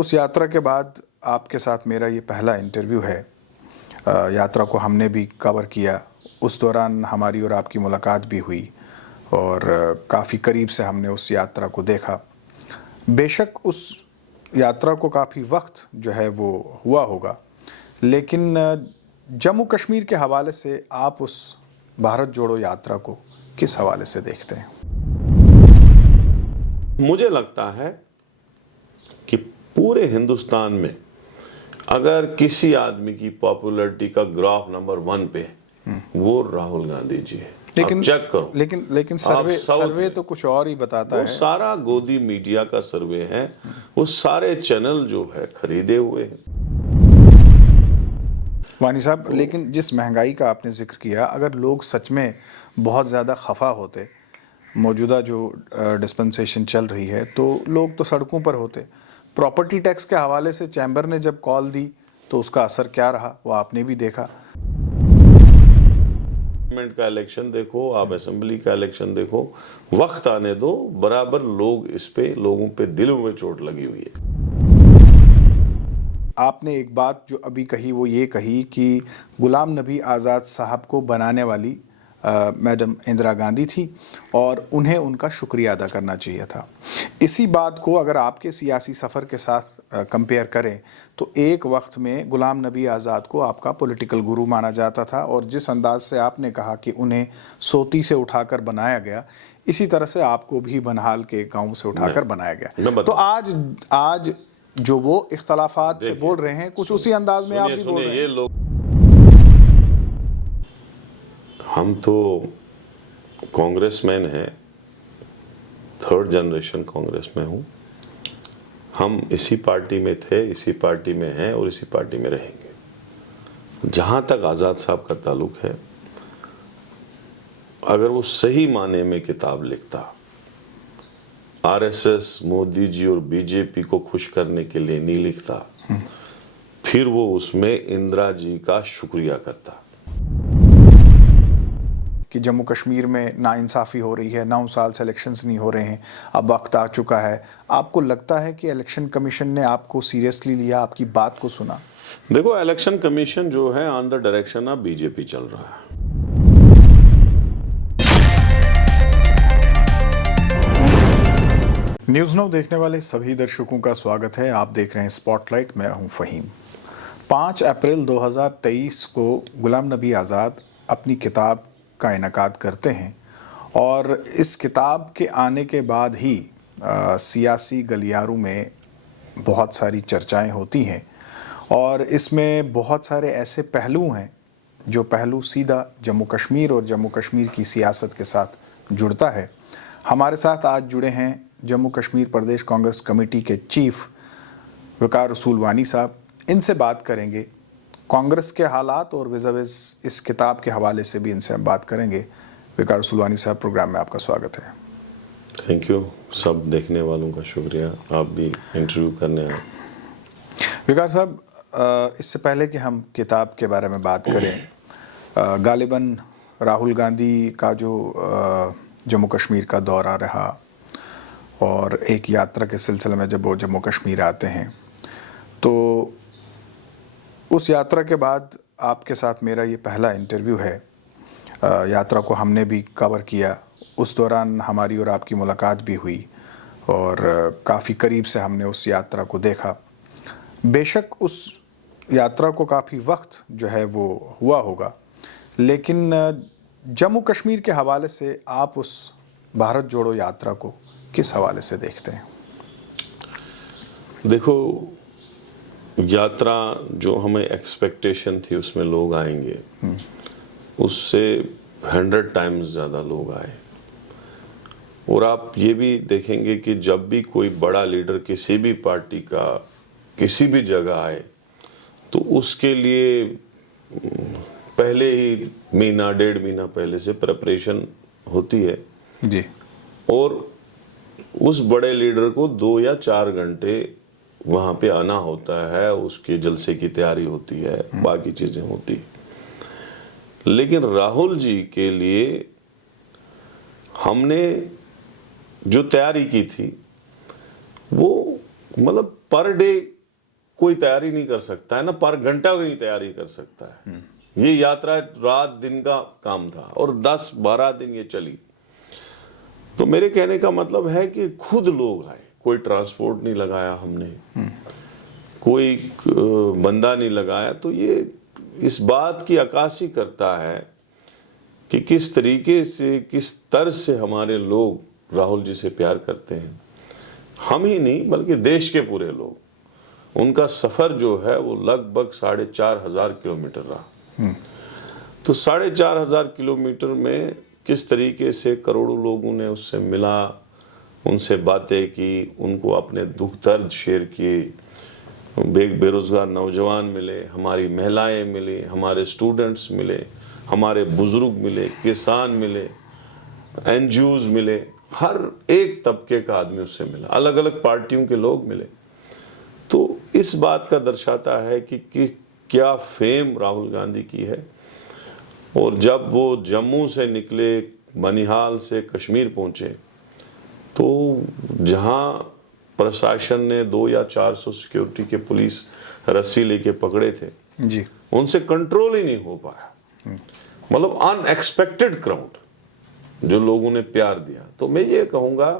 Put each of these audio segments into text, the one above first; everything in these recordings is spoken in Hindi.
उस यात्रा के बाद आपके साथ मेरा ये पहला इंटरव्यू है। यात्रा को हमने भी कवर किया, उस दौरान हमारी और आपकी मुलाकात भी हुई और काफ़ी करीब से हमने उस यात्रा को देखा। बेशक उस यात्रा को काफ़ी वक्त जो है वो हुआ होगा, लेकिन जम्मू कश्मीर के हवाले से आप उस भारत जोड़ो यात्रा को किस हवाले से देखते हैं? मुझे लगता है कि पूरे हिंदुस्तान में अगर किसी आदमी की पॉपुलैरिटी का ग्राफ नंबर 1 पे वो राहुल गांधी जी है। लेकिन चेक करो। लेकिन सर्वे तो कुछ और ही बताता है। सारा गोदी मीडिया का सर्वे है, वो सारे चैनल जो है खरीदे हुए हैं। वानी साहब, लेकिन जिस महंगाई का आपने जिक्र किया, अगर लोग सच में बहुत ज़्यादा खफा होते, मौजूदा जो डिस्पेंसेशन चल रही है, तो लोग तो सड़कों पर होते। प्रॉपर्टी टैक्स के हवाले से चैम्बर ने जब कॉल दी तो उसका असर क्या रहा वो आपने भी देखा। पार्लियामेंट का इलेक्शन देखो, आप असेंबली का इलेक्शन देखो, वक्त आने दो, बराबर लोग इस पे, लोगों पे दिलों में चोट लगी हुई है। आपने एक बात जो अभी कही वो ये कही कि गुलाम नबी आज़ाद साहब को बनाने वाली मैडम इंदिरा गांधी थी और उन्हें उनका शुक्रिया अदा करना चाहिए था। इसी बात को अगर आपके सियासी सफ़र के साथ कंपेयर करें तो एक वक्त में गुलाम नबी आज़ाद को आपका पॉलिटिकल गुरु माना जाता था और जिस अंदाज से आपने कहा कि उन्हें सोती से उठाकर बनाया गया, इसी तरह से आपको भी बनहाल के गाँव से उठाकर बनाया गया। तो आज जो वो इख्तलाफात से बोल रहे हैं, कुछ उसी अंदाज में आप भी बोल रहे हैं। हम तो कांग्रेसमैन हैं, 3rd जनरेशन कांग्रेस में हूँ। हम इसी पार्टी में थे, इसी पार्टी में हैं और इसी पार्टी में रहेंगे। जहाँ तक आज़ाद साहब का ताल्लुक है, अगर वो सही माने में किताब लिखता, आरएसएस, मोदी जी और बीजेपी को खुश करने के लिए नहीं लिखता, फिर वो उसमें इंदिरा जी का शुक्रिया करता कि जम्मू कश्मीर में नाइंसाफ़ी हो रही है, 9 साल से इलेक्शंस नहीं हो रहे हैं, अब वक्त आ चुका है। आपको लगता है कि इलेक्शन कमीशन ने आपको सीरियसली लिया, आपकी बात को सुना? देखो, इलेक्शन कमीशन जो है on the direction of BJP चल रहा है। न्यूज़ नाउ देखने वाले सभी दर्शकों का स्वागत है। आप देख रहे हैं स्पॉटलाइट, मैं हूं फ़हीम। 5 अप्रैल 2023 को गुलाम नबी आज़ाद अपनी किताब का इनेकाद करते हैं और इस किताब के आने के बाद ही सियासी गलियारों में बहुत सारी चर्चाएं होती हैं और इसमें बहुत सारे ऐसे पहलू हैं जो पहलू सीधा जम्मू कश्मीर और जम्मू कश्मीर की सियासत के साथ जुड़ता है। हमारे साथ आज जुड़े हैं जम्मू कश्मीर प्रदेश कांग्रेस कमेटी के चीफ वकार रसूल वानी साहब। इनसे बात करेंगे कांग्रेस के हालात और विज़ इस किताब के हवाले से भी इनसे हम बात करेंगे। वकार रसूल वानी साहब, प्रोग्राम में आपका स्वागत है। Thank you. सब देखने वालों का शुक्रिया, आप भी इंटरव्यू करने आए। वकार साहब, इससे पहले कि हम किताब के बारे में बात करें, गालिबन राहुल गांधी का जो जम्मू कश्मीर का दौरा रहा और एक यात्रा के सिलसिले में जब वो जम्मू कश्मीर आते हैं, तो उस यात्रा के बाद आपके साथ मेरा ये पहला इंटरव्यू है। यात्रा को हमने भी कवर किया, उस दौरान हमारी और आपकी मुलाकात भी हुई और काफ़ी करीब से हमने उस यात्रा को देखा। बेशक उस यात्रा को काफ़ी वक्त जो है वो हुआ होगा, लेकिन जम्मू कश्मीर के हवाले से आप उस भारत जोड़ो यात्रा को किस हवाले से देखते हैं? देखो, यात्रा जो हमें एक्सपेक्टेशन थी उसमें लोग आएंगे, उससे 100 टाइम्स ज़्यादा लोग आए। और आप ये भी देखेंगे कि जब भी कोई बड़ा लीडर किसी भी पार्टी का किसी भी जगह आए तो उसके लिए पहले ही महीना 1.5 महीना पहले से प्रिपरेशन होती है जी। और उस बड़े लीडर को 2 या 4 घंटे वहाँ पे आना होता है, उसके जलसे की तैयारी होती है, बाकी चीज़ें होती है। लेकिन राहुल जी के लिए हमने जो तैयारी की थी वो मतलब पर डे कोई तैयारी नहीं कर सकता है ना, पर घंटा भी नहीं तैयारी कर सकता है। ये यात्रा रात दिन का काम था और 10-12 दिन ये चली। तो मेरे कहने का मतलब है कि खुद लोग आए, कोई ट्रांसपोर्ट नहीं लगाया हमने, कोई बंदा नहीं लगाया। तो ये इस बात की अक्कासी करता है कि किस तरीके से, किस तर्ज से हमारे लोग राहुल जी से प्यार करते हैं। हम ही नहीं बल्कि देश के पूरे लोग। उनका सफर जो है वो लगभग 4,500 किलोमीटर रहा। तो 4,500 किलोमीटर में किस तरीके से करोड़ों लोगों ने उससे मिला, उनसे बातें की, उनको अपने दुख दर्द शेयर किए। बेरोजगार नौजवान मिले, हमारी महिलाएं मिली, हमारे स्टूडेंट्स मिले, हमारे बुजुर्ग मिले, किसान मिले, एनजीओज मिले, हर एक तबके का आदमी उससे मिला, अलग अलग पार्टियों के लोग मिले। तो इस बात का दर्शाता है कि क्या फेम राहुल गांधी की है। और जब वो जम्मू से निकले, बनिहाल से कश्मीर पहुंचे, तो जहां प्रशासन ने 200 या 400 सिक्योरिटी के पुलिस रस्सी लेके पकड़े थे जी, उनसे कंट्रोल ही नहीं हो पाया। मतलब अनएक्सपेक्टेड क्राउड जो लोगों ने प्यार दिया। तो मैं ये कहूंगा,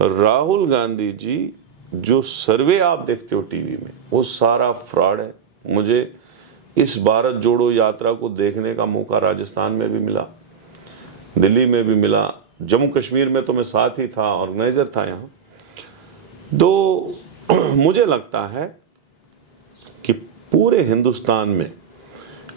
राहुल गांधी जी जो सर्वे आप देखते हो टीवी में, वो सारा फ्रॉड है। मुझे इस भारत जोड़ो यात्रा को देखने का मौका राजस्थान में भी मिला, दिल्ली में भी मिला, जम्मू कश्मीर में तो मैं साथ ही था, ऑर्गेनाइजर था यहाँ। तो मुझे लगता है कि पूरे हिंदुस्तान में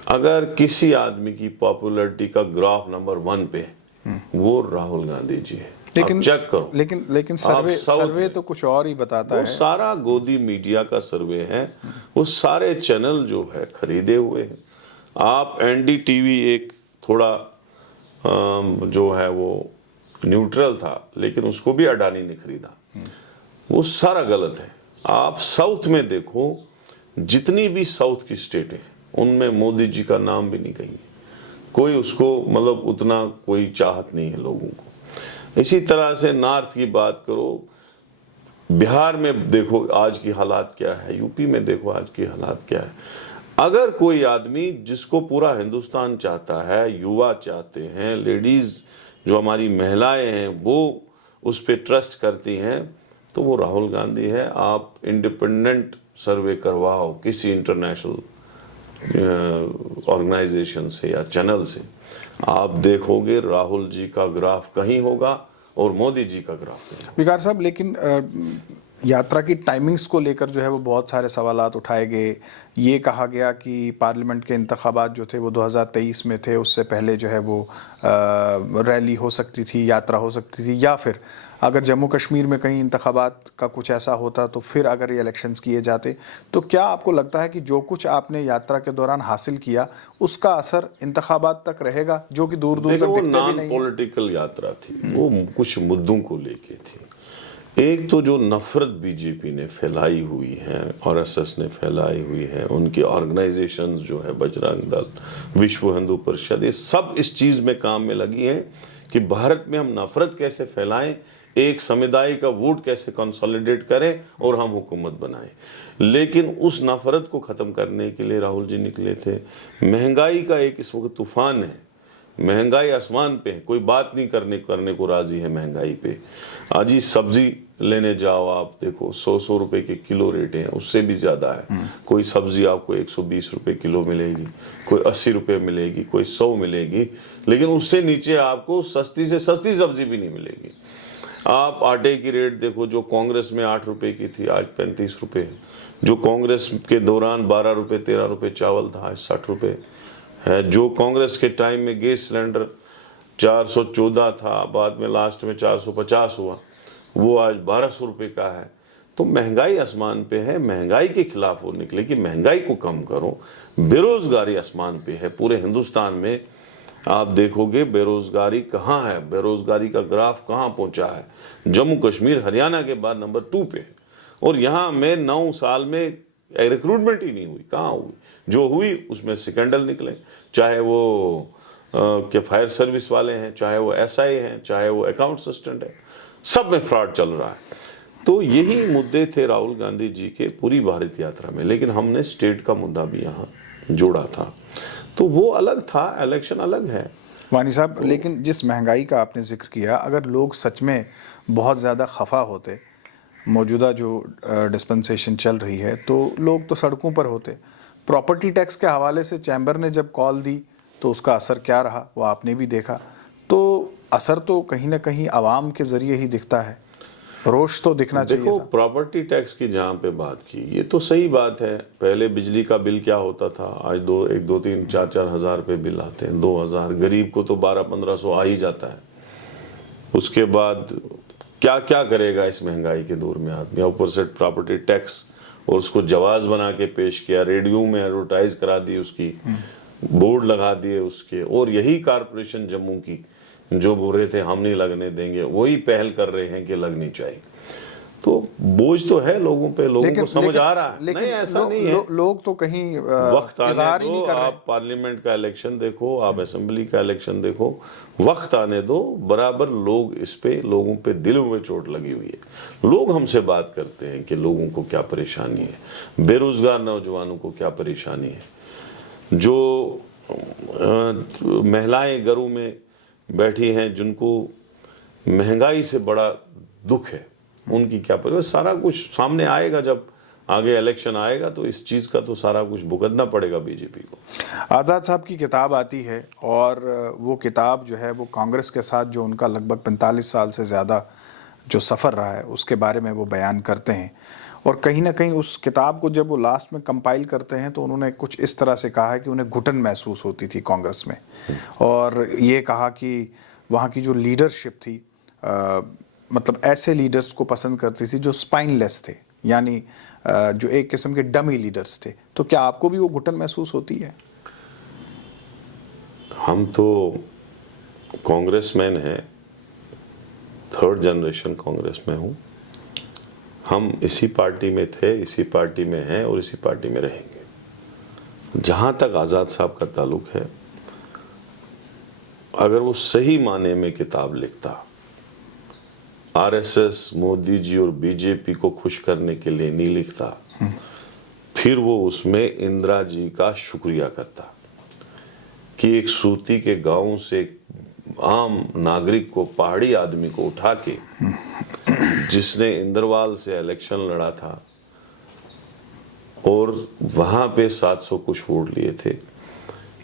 अगर किसी आदमी की पॉपुलैरिटी का ग्राफ नंबर 1 पे है, वो राहुल गांधी जी है। लेकिन चेक करो। लेकिन सर्वे तो कुछ और ही बताता वो है। सारा गोदी मीडिया का सर्वे है, वो सारे चैनल जो है खरीदे हुए हैं। आप एनडीटीवी एक थोड़ा जो है वो न्यूट्रल था, लेकिन उसको भी अडानी ने खरीदा। वो सारा गलत है। आप साउथ में देखो, जितनी भी साउथ की स्टेट है उनमें मोदी जी का नाम भी नहीं कही, कोई उसको मतलब उतना कोई चाहत नहीं है लोगों को। इसी तरह से नॉर्थ की बात करो, बिहार में देखो आज की हालात क्या है, यूपी में देखो आज की हालात क्या है। अगर कोई आदमी जिसको पूरा हिंदुस्तान चाहता है, युवा चाहते हैं, लेडीज जो हमारी महिलाएं हैं वो उस पर ट्रस्ट करती हैं, तो वो राहुल गांधी है। आप इंडिपेंडेंट सर्वे करवाओ किसी इंटरनेशनल ऑर्गेनाइजेशन से या चैनल से, आप देखोगे राहुल जी का ग्राफ कहीं होगा और मोदी जी का ग्राफ कहीं। विकार साहब, लेकिन यात्रा की टाइमिंग्स को लेकर जो है वो बहुत सारे सवालात उठाए गए। ये कहा गया कि पार्लियामेंट के इंतखाबात जो थे वो 2023 में थे, उससे पहले जो है वो रैली हो सकती थी, यात्रा हो सकती थी, या फिर अगर जम्मू कश्मीर में कहीं इंतखाबात का कुछ ऐसा होता तो फिर अगर ये इलेक्शंस किए जाते। तो क्या आपको लगता है कि जो कुछ आपने यात्रा के दौरान हासिल किया उसका असर इंतखाबात तक रहेगा, जो कि दूर दूर तक दिखते भी नहीं? नॉन पॉलिटिकल यात्रा थी, वो कुछ मुद्दों को लेके थी। एक तो जो नफरत बीजेपी ने फैलाई हुई है, आरएसएस ने फैलाई हुई है, उनकी ऑर्गेनाइजेशंस जो है बजरंग दल, विश्व हिंदू परिषद, ये सब इस चीज में काम में लगी है कि भारत में हम नफरत कैसे फैलाएं, एक समुदाय का वोट कैसे कंसोलिडेट करें और हम हुकूमत बनाएं। लेकिन उस नफरत को खत्म करने के लिए राहुल जी निकले थे। महंगाई का एक इस वक्त तूफान है, महंगाई आसमान पे है, कोई बात नहीं करने को राजी है महंगाई पे। आज ही सब्जी लेने जाओ, आप देखो 100 रुपए के किलो रेट हैं, उससे भी ज्यादा है। कोई सब्जी आपको 120 रुपए किलो मिलेगी, कोई 80 रुपए मिलेगी, कोई 100 मिलेगी, लेकिन उससे नीचे आपको सस्ती से सस्ती सब्जी भी नहीं मिलेगी। आप आटे की रेट देखो, जो कांग्रेस में 8 रुपए की थी आज 35 रुपए, जो कांग्रेस के दौरान 12 रुपए 13 रुपए चावल था आज 60 रुपए है। जो कांग्रेस के टाइम में गैस सिलेंडर 414 था, बाद में लास्ट में 450 हुआ, वो आज 1200 रुपए का है। तो महंगाई आसमान पे है। महंगाई के खिलाफ वो निकले कि महंगाई को कम करो। बेरोजगारी आसमान पे है पूरे हिंदुस्तान में। आप देखोगे बेरोजगारी कहाँ है, बेरोजगारी का ग्राफ कहाँ पहुंचा है। जम्मू कश्मीर हरियाणा के बाद नंबर 2 पे है, और यहाँ में 9 साल में रिक्रूटमेंट ही नहीं हुई। कहाँ हुई? जो हुई उसमें स्कैंडल निकले, चाहे वो के फायर सर्विस वाले हैं, चाहे वो एसआई हैं, चाहे वो अकाउंट असिस्टेंट है, सब में फ्रॉड चल रहा है। तो यही मुद्दे थे राहुल गांधी जी के पूरी भारत यात्रा में, लेकिन हमने स्टेट का मुद्दा भी यहाँ जोड़ा था। तो वो अलग था, इलेक्शन अलग है। वानी साहब, लेकिन जिस महंगाई का आपने जिक्र किया, अगर लोग सच में बहुत ज़्यादा खफा होते, मौजूदा जो डिस्पेंसेशन चल रही है, तो लोग तो सड़कों पर होते। प्रॉपर्टी टैक्स के हवाले से चैम्बर ने जब कॉल दी तो उसका असर क्या रहा वो आपने भी देखा। तो असर तो कहीं ना कहीं आवाम के ज़रिए ही दिखता है, रोष तो दिखना चाहिए देखो, था। प्रॉपर्टी टैक्स की जहाँ पे बात की, ये तो सही बात है। पहले बिजली का बिल क्या होता था, आज 2-3-4 हजार रुपये बिल आते हैं, 2000। गरीब को तो 1200-1500 आ ही जाता है। उसके बाद क्या क्या करेगा इस महंगाई के दौर में आदमी, ऊपर से प्रॉपर्टी टैक्स, और उसको जवाज बना के पेश किया, रेडियो में एडवर्टाइज करा दी, उसकी बोर्ड लगा दिए उसके। और यही कारपोरेशन जम्मू की जो बोल रहे थे हम नहीं लगने देंगे, वही पहल कर रहे हैं कि लगनी चाहिए। तो बोझ तो है लोगों पे, लोगों को समझ आ रहा है। नहीं, ऐसा नहीं है। लोग तो कहीं वक्त आने इजहार ही दो, नहीं कर रहे। आप पार्लियामेंट का इलेक्शन देखो, आप असेंबली का इलेक्शन देखो, वक्त आने दो, बराबर लोग इस पे, लोगों पे दिलों में चोट लगी हुई है। लोग हमसे बात करते हैं कि लोगों को क्या परेशानी है, बेरोजगार नौजवानों को क्या परेशानी है, जो महिलाएं घरों में बैठी हैं जिनको महंगाई से बड़ा दुख है, उनकी क्या पर सारा कुछ सामने आएगा। जब आगे इलेक्शन आएगा तो इस चीज़ का तो सारा कुछ भुगतना पड़ेगा बीजेपी को। आज़ाद साहब की किताब आती है और वो किताब जो है वो कांग्रेस के साथ जो उनका लगभग 45 साल से ज़्यादा जो सफ़र रहा है उसके बारे में वो बयान करते हैं। और कहीं ना कहीं उस किताब को जब वो लास्ट में कंपाइल करते हैं तो उन्होंने कुछ इस तरह से कहा है कि उन्हें घुटन महसूस होती थी कांग्रेस में, और ये कहा कि वहाँ की जो लीडरशिप थी मतलब ऐसे लीडर्स को पसंद करती थी जो स्पाइनलेस थे, यानी जो एक किस्म के डमी लीडर्स थे। तो क्या आपको भी वो घुटन महसूस होती है? हम तो कांग्रेसमैन हैं, 3rd जनरेशन कांग्रेस में हूँ। हम इसी पार्टी में थे, इसी पार्टी में हैं और इसी पार्टी में रहेंगे। जहाँ तक आज़ाद साहब का ताल्लुक है, अगर वो सही माने में किताब लिखता, आरएसएस, मोदी जी और बीजेपी को खुश करने के लिए नहीं लिखता, फिर वो उसमें इंदिरा जी का शुक्रिया करता कि एक सूती के गांव से आम नागरिक को, पहाड़ी आदमी को उठा के, जिसने इंदरवाल से इलेक्शन लड़ा था और वहां पे 700 कुछ वोट लिए थे,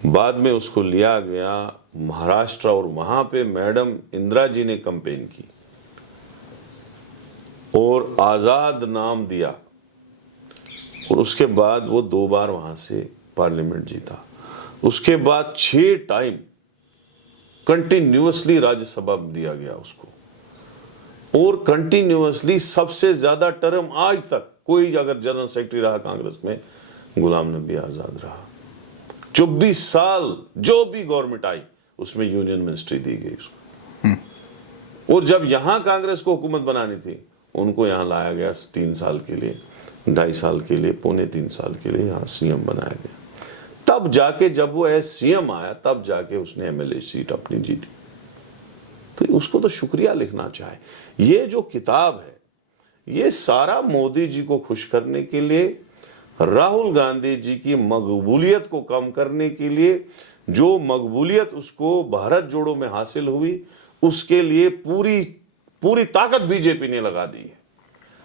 बाद में उसको लिया गया महाराष्ट्र और वहां पे मैडम इंदिरा जी ने कैंपेन की और आजाद नाम दिया, और उसके बाद वो 2 बार वहां से पार्लियामेंट जीता। उसके बाद 6 टाइम कंटिन्यूअसली राज्यसभा दिया गया उसको, और कंटिन्यूअसली सबसे ज्यादा टर्म आज तक कोई अगर जनरल सेक्रेटरी रहा कांग्रेस में, गुलाम नबी आजाद रहा। 24 साल जो भी गवर्नमेंट आई उसमें यूनियन मिनिस्ट्री दी गई उसको। और जब यहां कांग्रेस को हुकूमत बनानी थी, उनको यहां लाया गया 3 साल के लिए, 2.5 साल के लिए, 2.25 साल के लिए यहां सीएम बनाया गया। तब जाके जब वो एज सीएम आया, तब जाके उसने एमएलए सीट अपनी जीती। तो उसको तो शुक्रिया लिखना चाहिए। ये जो किताब है, ये सारा मोदी जी को खुश करने के लिए, राहुल गांधी जी की मकबूलियत को कम करने के लिए, जो मकबूलियत उसको भारत जोड़ो में हासिल हुई, उसके लिए पूरी ताकत बीजेपी ने लगा दी है।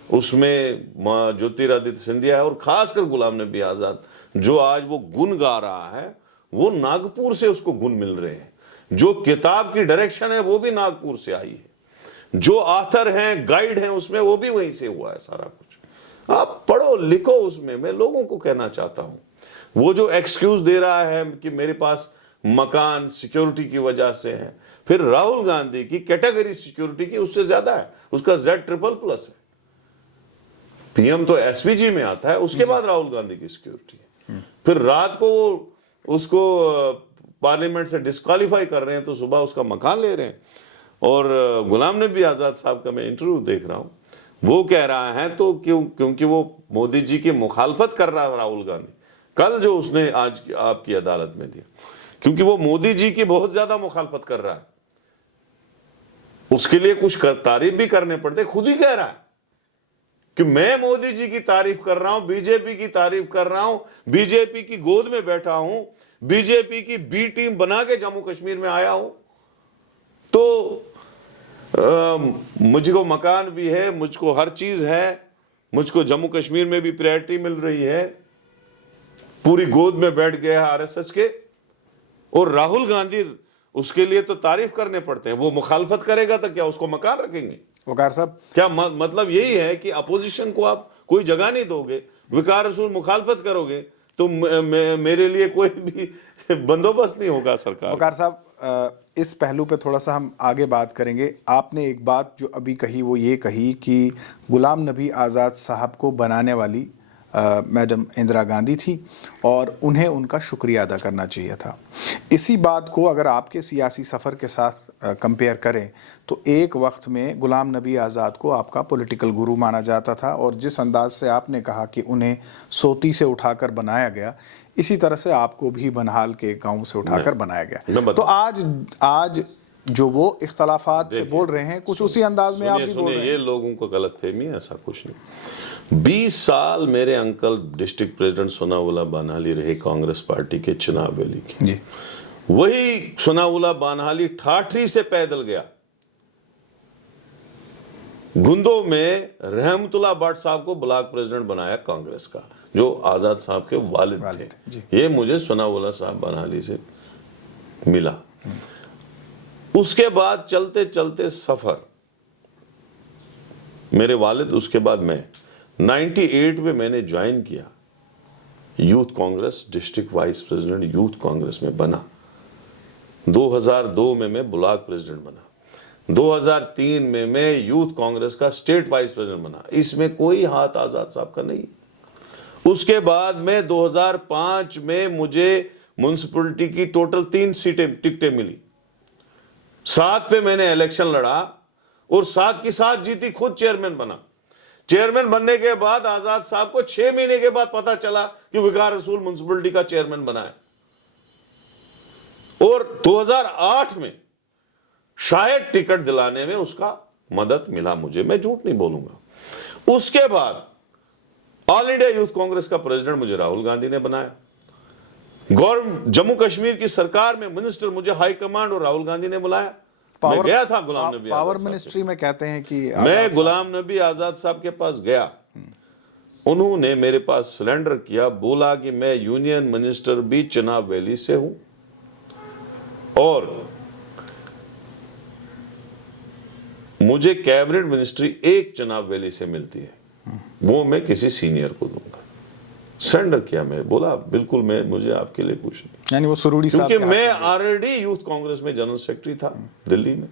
उसमें ज्योतिरादित्य सिंधिया है और खासकर गुलाम नबी आजाद, जो आज वो गुण गा रहा है, वो नागपुर से उसको गुण मिल रहे हैं। जो किताब की डायरेक्शन है वो भी नागपुर से आई है, जो आथर हैं, गाइड हैं, उसमें वो भी वहीं से हुआ है सारा कुछ। आप पढ़ो लिखो उसमें। मैं लोगों को कहना चाहता हूं, वो जो एक्सक्यूज दे रहा है कि मेरे पास मकान सिक्योरिटी की वजह से है, फिर राहुल गांधी की कैटेगरी सिक्योरिटी की उससे ज्यादा है, उसका Z++ है। पीएम तो एसपीजी में आता है, उसके बाद राहुल गांधी की सिक्योरिटी है। फिर रात को वो उसको पार्लियामेंट से डिस्क्वालीफाई कर रहे हैं तो सुबह उसका मकान ले रहे हैं। और गुलाम नबी आजाद साहब का मैं इंटरव्यू देख रहा हूं, वो कह रहा है तो क्योंकि वो मोदी जी की मुखालफत कर रहा है राहुल गांधी, कल जो उसने आज आपकी अदालत में दिया, क्योंकि वो मोदी जी की बहुत ज्यादा मुखालफत कर रहा है, उसके लिए कुछ तारीफ भी करने पड़ते, खुद ही कह रहा है कि मैं मोदी जी की तारीफ कर रहा हूं, बीजेपी की तारीफ कर रहा हूं, बीजेपी की गोद में बैठा हूं, बीजेपी की बी टीम बना के जम्मू कश्मीर में आया हूं, तो मुझको मकान भी है, मुझको हर चीज है, मुझको जम्मू कश्मीर में भी प्रायोरिटी मिल रही है, पूरी गोद में बैठ गया है आरएसएस के। और राहुल गांधी, उसके लिए तो तारीफ करने पड़ते हैं, वो मुखालफत करेगा तो क्या उसको मकान रखेंगे? वकार साहब, क्या मतलब यही है कि अपोजिशन को आप कोई जगह नहीं दोगे, विकार रसूल मुखालफत करोगे तो मेरे लिए कोई भी बंदोबस्त नहीं होगा सरकार। वकार साहब, इस पहलू पे थोड़ा सा हम आगे बात करेंगे। आपने एक बात जो अभी कही वो ये कही कि गुलाम नबी आज़ाद साहब को बनाने वाली मैडम इंदिरा गांधी थी और उन्हें उनका शुक्रिया अदा करना चाहिए था। इसी बात को अगर आपके सियासी सफ़र के साथ कंपेयर करें तो एक वक्त में गुलाम नबी आज़ाद को आपका पॉलिटिकल गुरु माना जाता था और जिस अंदाज से आपने कहा कि उन्हें सोती से उठाकर बनाया गया, इसी तरह से आपको भी बनहाल के गांव से उठाकर बनाया गया। तो आज जो वो इख्तलाफात से बोल रहे हैं, कुछ उसी अंदाज में आप भी बोल रहे हैं। ये लोगों को गलतफहमी है, ऐसा कुछ नहीं। 20 साल मेरे अंकल डिस्ट्रिक्ट प्रेसिडेंट सोनाउल्लाह बानहाली रहे कांग्रेस पार्टी के चुनाव वैली की जी। वही सोनाउल्लाह बानहाली ठाठरी से पैदल गया, गुंदो में रहमतुल्लाह भट्ट साहब को ब्लॉक प्रेसिडेंट बनाया कांग्रेस का, जो आजाद साहब के वालिद थे। ये मुझे सोनाउल्लाह साहब बानहाली से मिला। उसके बाद चलते चलते सफर, मेरे वालिद, उसके बाद मैं 98 में मैंने ज्वाइन किया youth Congress, district vice president youth Congress में बना। 2002 में मैं ब्लॉक प्रेसिडेंट बना। 2003 में मैं यूथ कांग्रेस का स्टेट वाइस प्रेसिडेंट बना। इसमें कोई हाथ आजाद साहब का नहीं। उसके बाद में 2005 में मुझे म्युनिसिपैलिटी की टोटल 3 टिकटें मिली। 7 पे मैंने इलेक्शन लड़ा और 7 की 7 जीती, खुद चेयरमैन बना। चेयरमैन बनने के बाद आजाद साहब को 6 महीने के बाद पता चला कि विकार रसूल म्युनिसिपैलिटी का चेयरमैन बना है। और 2008 में शायद टिकट दिलाने में उसका मदद मिला मुझे, मैं झूठ नहीं बोलूंगा। उसके बाद ऑल इंडिया यूथ कांग्रेस का प्रेसिडेंट मुझे राहुल गांधी ने बनाया। जम्मू कश्मीर की सरकार में मिनिस्टर मुझे हाई कमांड और राहुल गांधी ने बुलाया। मैं गया था गुलाम नबी पावर मिनिस्ट्री में कहते हैं कि मैं गुलाम नबी आजाद साहब के पास गया, उन्होंने मेरे पास सरेंडर किया, बोला कि मैं यूनियन मिनिस्टर भी चुनाव वैली से हूं और मुझे कैबिनेट मिनिस्ट्री एक चुनाव वैली से मिलती है, वो मैं किसी सीनियर को दूंगा। सरेंडर किया। मैं बोला बिल्कुल, मैं मुझे आपके लिए कुछ नहीं, यानी वो सुरूरी साहब, क्योंकि मैं ऑलरेडी यूथ कांग्रेस में जनरल सेक्रेटरी था दिल्ली में।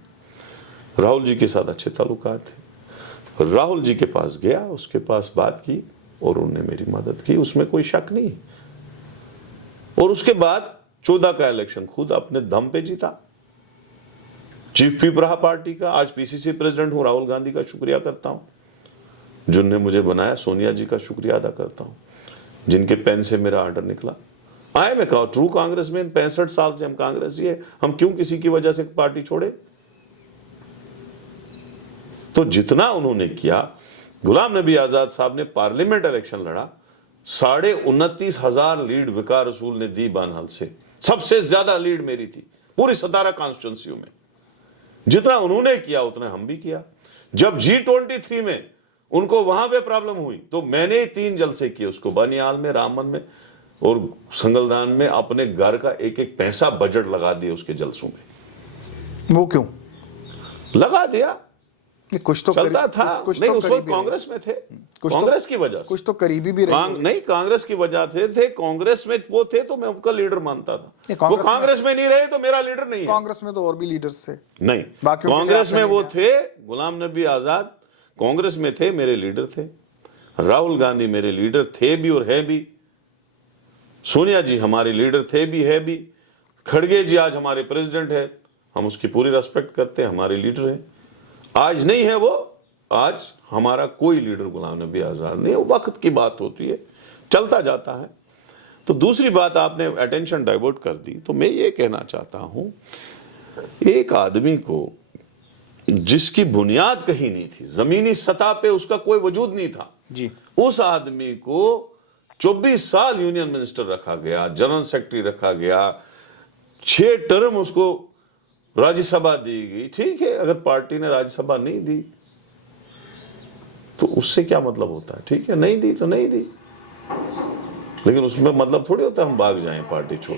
राहुल जी के साथ अच्छे ताल्लुकात थे। राहुल जी के पास गया, उसके पास बात की और उन्होंने मेरी मदद की, उसमें कोई शक नहीं। और उसके बाद 14 का इलेक्शन खुद अपने दम पे जीता, चीफ व्हिप रहा पार्टी का। आज पीसीसी प्रेसिडेंट हूं, राहुल गांधी का शुक्रिया करता हूं जिनने मुझे बनाया, सोनिया जी का शुक्रिया अदा करता हूं जिनके पेन से मेरा ऑर्डर निकला। I am a true Congress में, 65 साल से हम कांग्रेसी है, हम क्यों किसी की वजह से पार्टी छोड़े। तो जितना उन्होंने किया, गुलाम नबी आजाद साहब ने पार्लियामेंट इलेक्शन लड़ा, 29,500 लीड विकार रसूल ने दी बानहाल से, सबसे ज्यादा लीड मेरी थी पूरी 17 कॉन्स्टिट्यूंसियों में। जितना उन्होंने किया उतना हम भी किया। जब G23 में उनको वहां पे प्रॉब्लम हुई तो मैंने 3 जलसे किए, उसको बनियाल में, रामन में और संगलदान में। अपने घर का एक एक पैसा बजट लगा दिया उसके जलसों में। वो क्यों लगा दिया? कुछ तो चलता था। कुछ नहीं, तो उस वक्त कांग्रेस में थे, कांग्रेस की वजह से, कुछ तो करीबी भी रही। नहीं, कांग्रेस की वजह से थे, कांग्रेस में वो थे तो मैं उनका लीडर मानता था। वो कांग्रेस में नहीं रहे तो मेरा लीडर नहीं है। कांग्रेस में तो और भी लीडर्स थे। नहीं, कांग्रेस में वो थे, गुलाम नबी आजाद कांग्रेस में थे, मेरे लीडर थे। राहुल गांधी मेरे लीडर थे भी और है भी। सोनिया जी हमारे लीडर थे भी, है भी। खड़गे जी आज हमारे प्रेसिडेंट है, हम उसकी पूरी रेस्पेक्ट करते हैं, हमारे लीडर हैं। आज नहीं है वो, आज हमारा कोई लीडर गुलाम नबी आजाद नहीं है। वक्त की बात होती है, चलता जाता है। तो दूसरी बात, आपने अटेंशन डाइवर्ट कर दी, तो मैं ये कहना चाहता हूं, एक आदमी को जिसकी बुनियाद कहीं नहीं थी, जमीनी सतह पे उसका कोई वजूद नहीं था, जी। उस आदमी को 24 साल यूनियन मिनिस्टर रखा गया, जनरल सेक्रेटरी रखा गया, 6 टर्म उसको राज्यसभा दी गई। ठीक है, अगर पार्टी ने राज्यसभा नहीं दी तो उससे क्या मतलब होता है? ठीक है, नहीं दी तो नहीं दी, लेकिन उसमें मतलब थोड़ी होता है हम भाग जाएं पार्टी छोड़।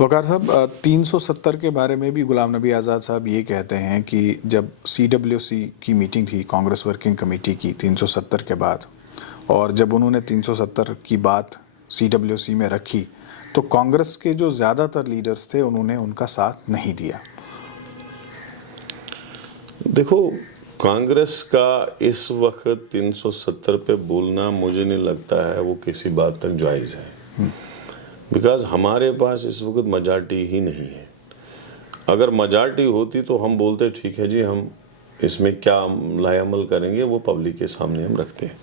वकार साहब, 370 के बारे में भी गुलाम नबी आज़ाद साहब ये कहते हैं कि जब CWC की मीटिंग थी, कांग्रेस वर्किंग कमेटी की, 370 के बाद, और जब उन्होंने 370 की बात CWC में रखी तो कांग्रेस के जो ज़्यादातर लीडर्स थे उन्होंने उनका साथ नहीं दिया। देखो, कांग्रेस का इस वक्त 370 पे बोलना मुझे नहीं लगता है वो किसी बात तक जायज़ है, बिकॉज हमारे पास इस वक्त मेजॉरिटी ही नहीं है। अगर मेजॉरिटी होती तो हम बोलते ठीक है जी, हम इसमें क्या लाएअमल करेंगे वो पब्लिक के सामने हम रखते हैं।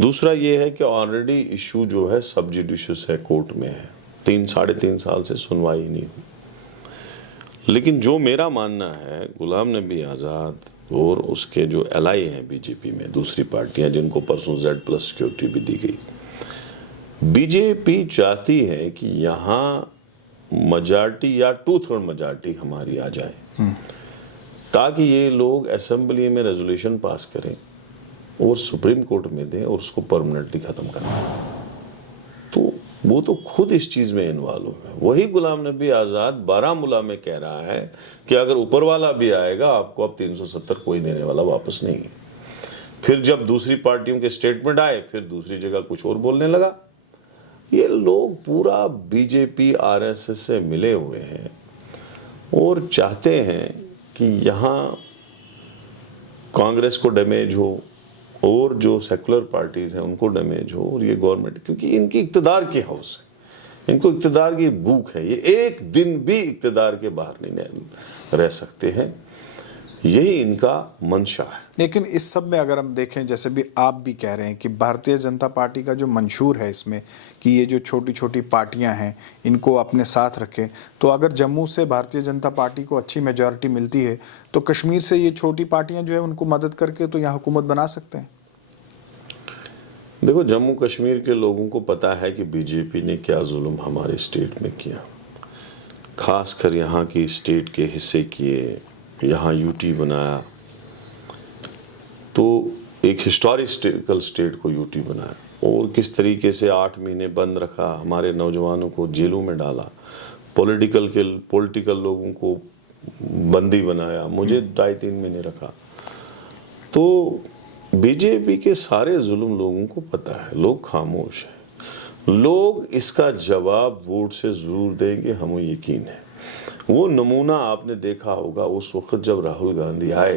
दूसरा ये है कि ऑलरेडी इशू जो है सब जुडिशियस है, कोर्ट में है, 3-3.5 साल से सुनवाई नहीं हुई। लेकिन जो मेरा मानना है, गुलाम नबी आज़ाद और उसके जो एलाई हैं बीजेपी में, दूसरी पार्टियां जिनको परसों Z+ सिक्योरिटी भी दी गई, बीजेपी चाहती है कि यहाँ मेजॉरिटी या 2/3 मेजॉरिटी हमारी आ जाए, ताकि ये लोग असेंबली में रेजोल्यूशन पास करें और सुप्रीम कोर्ट में दें और उसको परमानेंटली खत्म करें। तो वो तो खुद इस चीज में इन्वॉल्व है। वही गुलाम नबी आज़ाद बारामूला में कह रहा है कि अगर ऊपर वाला भी आएगा आपको अब 370 कोई देने वाला वापस नहीं है। फिर जब दूसरी पार्टियों के स्टेटमेंट आए, फिर दूसरी जगह कुछ और बोलने लगा। ये लोग पूरा बीजेपी RSS से मिले हुए हैं और चाहते हैं कि यहाँ कांग्रेस को डैमेज हो और जो सेकुलर पार्टीज हैं उनको डैमेज हो, और ये गवर्नमेंट, क्योंकि इनकी इक्तदार की हाउस है, इनको इक्तदार की भूख है, ये एक दिन भी इक्तदार के बाहर नहीं रह सकते हैं, यही इनका मंशा है। लेकिन इस सब में अगर हम देखें, जैसे भी आप भी कह रहे हैं कि भारतीय जनता पार्टी का जो मंशूर है इसमें कि ये जो छोटी छोटी पार्टियां हैं इनको अपने साथ रखें, तो अगर जम्मू से भारतीय जनता पार्टी को अच्छी मेजॉरिटी मिलती है तो कश्मीर से ये छोटी पार्टियां जो है उनको मदद करके तो यहाँ हुकूमत बना सकते हैं। देखो, जम्मू कश्मीर के लोगों को पता है कि बीजेपी ने क्या जुल्म हमारे स्टेट में किया, खासकर यहाँ की स्टेट के हिस्से किए, यहाँ यूटी बनाया, तो एक हिस्टोरिकल स्टेट को यूटी बनाया, और किस तरीके से 8 महीने बंद रखा, हमारे नौजवानों को जेलों में डाला, पॉलिटिकल लोगों को बंदी बनाया, मुझे 2.5-3 महीने रखा। तो बीजेपी के सारे जुल्म लोगों को पता है, लोग खामोश हैं। लोग इसका जवाब वोट से जरूर देंगे, हमें यकीन है। वो नमूना आपने देखा होगा उस वक्त जब राहुल गांधी आए,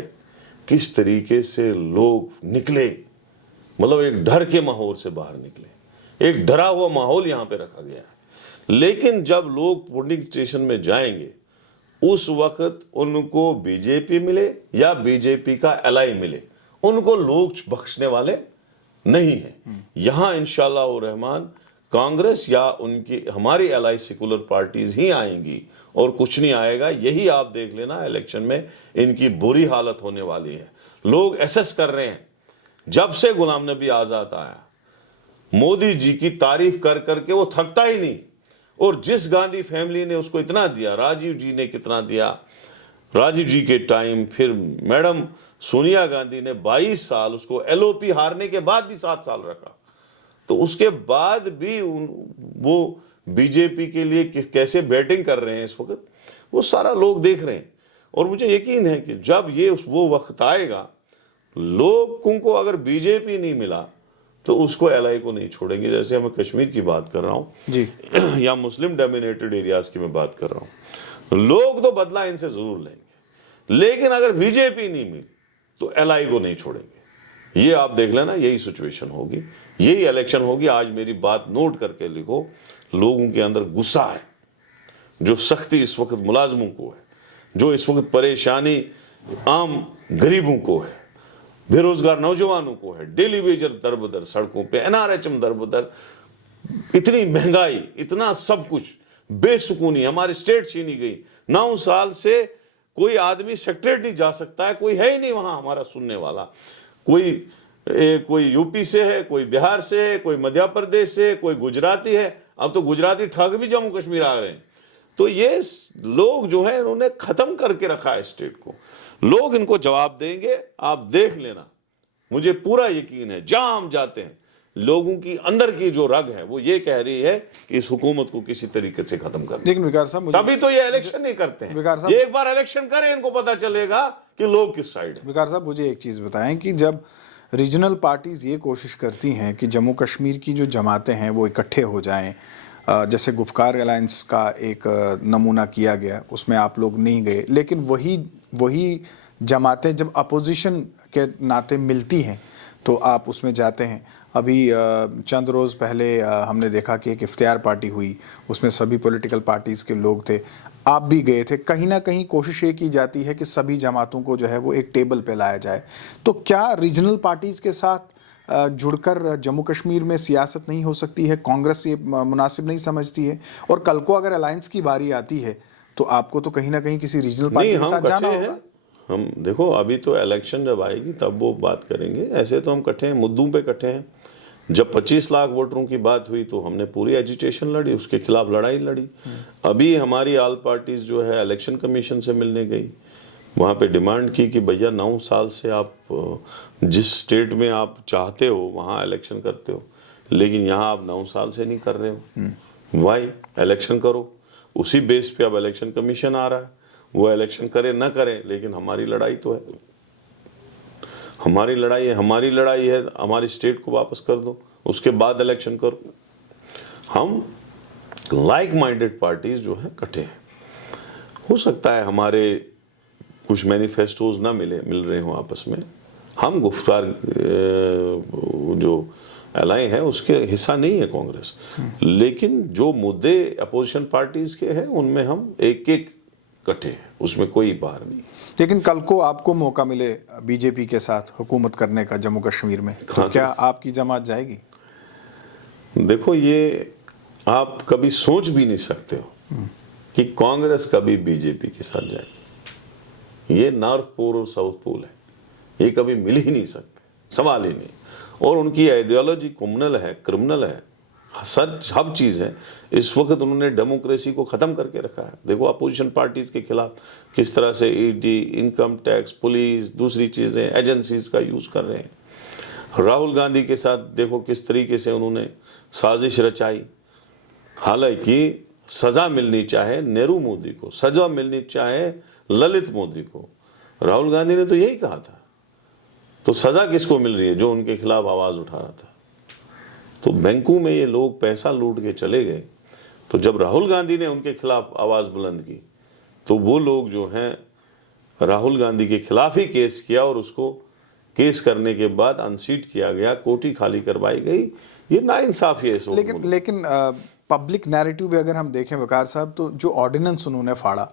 किस तरीके से लोग निकले, मतलब एक डर के माहौल से बाहर निकले, एक डरा हुआ माहौल यहाँ पे रखा गया है। लेकिन जब लोग पोलिंग स्टेशन में जाएंगे उस वक्त उनको बीजेपी मिले या बीजेपी का एलाई मिले, उनको लोग बख्शने वाले नहीं हैं। यहां इंशाअल्लाह और रहमान कांग्रेस या उनकी हमारी एलाई सेकुलर पार्टीज ही आएंगी और कुछ नहीं आएगा। यही आप देख लेना, इलेक्शन में इनकी बुरी हालत होने वाली है। लोग एसेस कर रहे हैं, जब से गुलाम नबी आज़ाद आया मोदी जी की तारीफ कर करके वो थकता ही नहीं, और जिस गांधी फैमिली ने उसको इतना दिया, राजीव जी ने कितना दिया, राजीव जी के टाइम, फिर मैडम सोनिया गांधी ने 22 साल उसको, LOP हारने के बाद भी 7 साल रखा, तो उसके बाद भी वो बीजेपी के लिए कैसे बैटिंग कर रहे हैं इस वक्त, वो सारा लोग देख रहे हैं। और मुझे यकीन है कि जब ये वो वक्त आएगा, लोगों को अगर बीजेपी नहीं मिला तो उसको LI को नहीं छोड़ेंगे। जैसे मैं कश्मीर की बात कर रहा हूं जी, या मुस्लिम डोमिनेटेड एरियाज की मैं बात कर रहा हूं, लोग तो बदला इनसे जरूर लेंगे, लेकिन अगर बीजेपी नहीं मिली तो LI को नहीं छोड़ेंगे। ये आप देख लेना, यही सिचुएशन होगी, यही इलेक्शन होगी। आज मेरी बात नोट करके लिखो, लोगों के अंदर गुस्सा है, जो सख्ती इस वक्त मुलाजमों को है, जो इस वक्त परेशानी आम गरीबों को है, बेरोजगार नौजवानों को है, डेली वेजर दर बदर सड़कों पे, NRHM दर बदर, इतनी महंगाई, इतना सब कुछ, बेसुकूनी, हमारी स्टेट छीनी गई। 9 साल से कोई आदमी सेक्रेटरी नहीं जा सकता है, कोई है ही नहीं वहां हमारा सुनने वाला, कोई कोई यूपी से है, कोई बिहार से है, कोई मध्य प्रदेश से है, कोई गुजराती है। अब तो गुजराती ठग भी जम्मू कश्मीर आ रहे हैं। तो ये लोग जो है इन्होंने खत्म करके रखा है स्टेट को। लोग इनको जवाब देंगे, आप देख लेना, मुझे पूरा यकीन है। जहां हम जाते हैं लोगों की अंदर की जो रग है वो ये कह रही है कि इस हुकूमत को किसी तरीके से खत्म कर। लेकिन विकार साहब, तभी तो ये इलेक्शन नहीं करते हैं। विकार साहब, ये एक बार इलेक्शन करें, इनको पता चलेगा कि लोग किस साइड है। विकार साहब, मुझे एक चीज़ बताएं कि जब रीजनल पार्टीज़ ये कोशिश करती हैं कि जम्मू कश्मीर की जो जमातें हैं वो इकट्ठे हो जाएं, जैसे गुफ्कार अलायंस का एक नमूना किया गया, उसमें आप लोग नहीं गए, लेकिन वही जमातें जब अपोजिशन के नाते मिलती हैं तो आप उसमें जाते हैं। अभी चंद रोज़ पहले हमने देखा कि एक इफ्तियार पार्टी हुई, उसमें सभी पॉलिटिकल पार्टीज़ के लोग थे, आप भी गए थे। कहीं ना कहीं कोशिश ये की जाती है कि सभी जमातों को जो है वो एक टेबल पे लाया जाए। तो क्या रीजनल पार्टीज़ के साथ जुड़कर जम्मू कश्मीर में सियासत नहीं हो सकती है? कांग्रेस ये मुनासिब नहीं समझती है? और कल को अगर अलायंस की बारी आती है तो आपको तो कहीं ना कहीं किसी रीजनल पार्टी के साथ जाना होगा। हम देखो, अभी तो इलेक्शन जब आएगी तब वो बात करेंगे। ऐसे तो हम इकट्ठे हैं, मुद्दों पे इकट्ठे हैं। जब 25 लाख वोटरों की बात हुई तो हमने पूरी एजिटेशन लड़ी, उसके खिलाफ लड़ाई लड़ी। अभी हमारी ऑल पार्टीज जो है इलेक्शन कमीशन से मिलने गई, वहाँ पे डिमांड की कि भैया 9 साल से आप जिस स्टेट में आप चाहते हो वहाँ इलेक्शन करते हो, लेकिन यहाँ आप 9 साल से नहीं कर रहे हो। वाई? इलेक्शन करो। उसी बेस पे अब इलेक्शन कमीशन आ रहा है, वो इलेक्शन करे ना करे, लेकिन हमारी लड़ाई तो है, हमारी लड़ाई है, हमारी लड़ाई है। हमारी स्टेट को वापस कर दो, उसके बाद इलेक्शन करो। हम लाइक माइंडेड पार्टीज जो है इकट्ठे हैं। हो सकता है हमारे कुछ मैनिफेस्टोज ना मिल रहे हो आपस में, हम गुफ्तार जो एलाई है उसके हिस्सा नहीं है कांग्रेस, लेकिन जो मुद्दे अपोजिशन पार्टीज के हैं उनमें हम एक एक इकट्ठे हैं, उसमें कोई बाहर नहीं। लेकिन कल को आपको मौका मिले बीजेपी के साथ हुकूमत करने का जम्मू कश्मीर में, तो क्या आपकी जमात जाएगी? देखो, ये आप कभी सोच भी नहीं सकते हो कि कांग्रेस कभी बीजेपी के साथ जाएगी। ये नॉर्थ पोल और साउथ पोल है, ये कभी मिल ही नहीं सकते, सवाल ही नहीं। और उनकी आइडियोलॉजी क्रिमिनल है, सच हब चीज़ है। इस वक्त उन्होंने डेमोक्रेसी को ख़त्म करके रखा है। देखो अपोजिशन पार्टीज़ के खिलाफ किस तरह से ईडी, इनकम टैक्स, पुलिस, दूसरी चीज़ें, एजेंसीज का यूज़ कर रहे हैं। राहुल गांधी के साथ देखो किस तरीके से उन्होंने साजिश रचाई। हालांकि सज़ा मिलनी चाहे नेहरू मोदी को, सज़ा मिलनी चाहे ललित मोदी को, राहुल गांधी ने तो यही कहा था। तो सज़ा किसको मिल रही है? जो उनके खिलाफ आवाज़ उठा रहा था। तो बैंकों में ये लोग पैसा लूट के चले गए। तो जब राहुल गांधी ने उनके खिलाफ आवाज़ बुलंद की तो वो लोग जो हैं राहुल गांधी के खिलाफ ही केस किया, और उसको केस करने के बाद अनसीट किया गया, कोठी खाली करवाई गई। ये नाइंसाफी है। लेकिन पब्लिक नैरेटिव भी अगर हम देखें वकार साहब, तो जो ऑर्डिनेंस उन्होंने फाड़ा,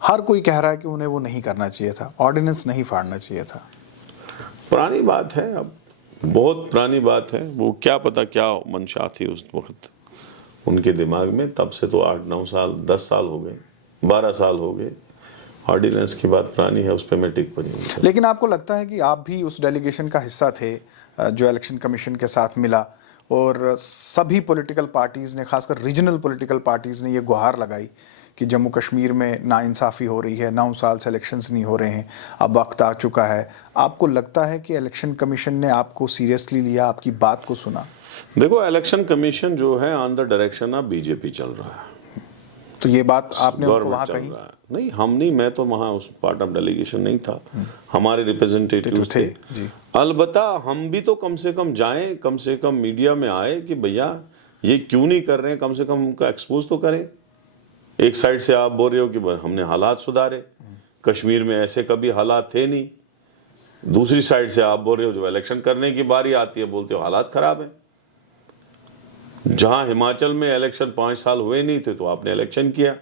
हर कोई कह रहा है कि उन्हें वो नहीं करना चाहिए था, ऑर्डिनेंस नहीं फाड़ना चाहिए था। पुरानी बात है, अब बहुत पुरानी बात है। वो क्या पता क्या मंशा थी उस वक्त उनके दिमाग में। तब से तो 8-9 साल, 10 साल हो गए, 12 साल हो गए। ऑर्डिनेंस की बात पुरानी है, उस पर मैं टिक पड़ी हूँ। लेकिन आपको लगता है कि आप भी उस डेलीगेशन का हिस्सा थे जो इलेक्शन कमीशन के साथ मिला, और सभी पॉलिटिकल पार्टीज़ ने, खासकर रीजनल पॉलिटिकल पार्टीज़ ने ये गुहार लगाई कि जम्मू कश्मीर में नाइंसाफ़ी हो रही है, 9 साल से इलेक्शंस नहीं हो रहे हैं, अब वक्त आ चुका है। आपको लगता है कि इलेक्शन कमीशन ने आपको सीरियसली लिया, आपकी बात को सुना? देखो, इलेक्शन कमीशन जो है on the direction of BJP चल रहा है। तो ये बात आपने उनको वहाँ कही? नहीं, हम नहीं, मैं तो वहाँ उस पार्ट ऑफ डेलीगेशन नहीं था, हमारे रिप्रेजेंटेटिव थे जी। अलबत्ता हम भी तो कम से कम जाएं, कम से कम मीडिया में आए कि भैया ये क्यों नहीं कर रहे हैं, कम से कम उनका एक्सपोज तो करें। एक साइड से आप बोल रहे हो कि हमने हालात सुधारे, कश्मीर में ऐसे कभी हालात थे नहीं। दूसरी साइड से आप बोल रहे हो जब इलेक्शन करने की बारी आती है बोलते हो हालात खराब है। जहां हिमाचल में इलेक्शन 5 साल हुए नहीं थे तो आपने इलेक्शन किया,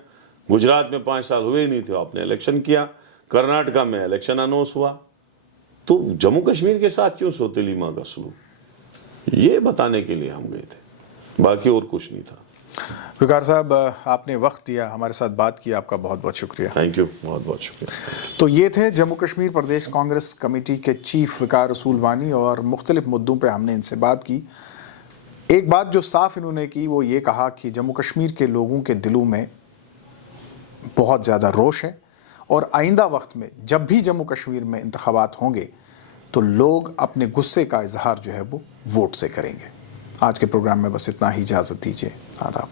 गुजरात में 5 साल हुए नहीं थे तो आपने इलेक्शन किया, कर्नाटका में इलेक्शन अनाउंस हुआ। तो जम्मू कश्मीर के साथ क्यों सौतेली माँ का सलूक, ये बताने के लिए हम गए थे, बाकी और कुछ नहीं था। विकार साहब, आपने वक्त दिया, हमारे साथ बात की, आपका बहुत बहुत शुक्रिया। थैंक यू, बहुत बहुत शुक्रिया। तो ये थे जम्मू कश्मीर प्रदेश कांग्रेस कमेटी के चीफ विकार रसूल वानी, और मुख्तलिफ मुद्दों पे हमने इनसे बात की। एक बात जो साफ इन्होंने की वो ये कहा कि जम्मू कश्मीर के लोगों के दिलों में बहुत ज़्यादा रोष है, और आइंदा वक्त में जब भी जम्मू कश्मीर में इंतखाबात होंगे तो लोग अपने गुस्से का इजहार जो है वो वोट से करेंगे। आज के प्रोग्राम में बस इतना ही, इजाज़त दीजिए, आदाब।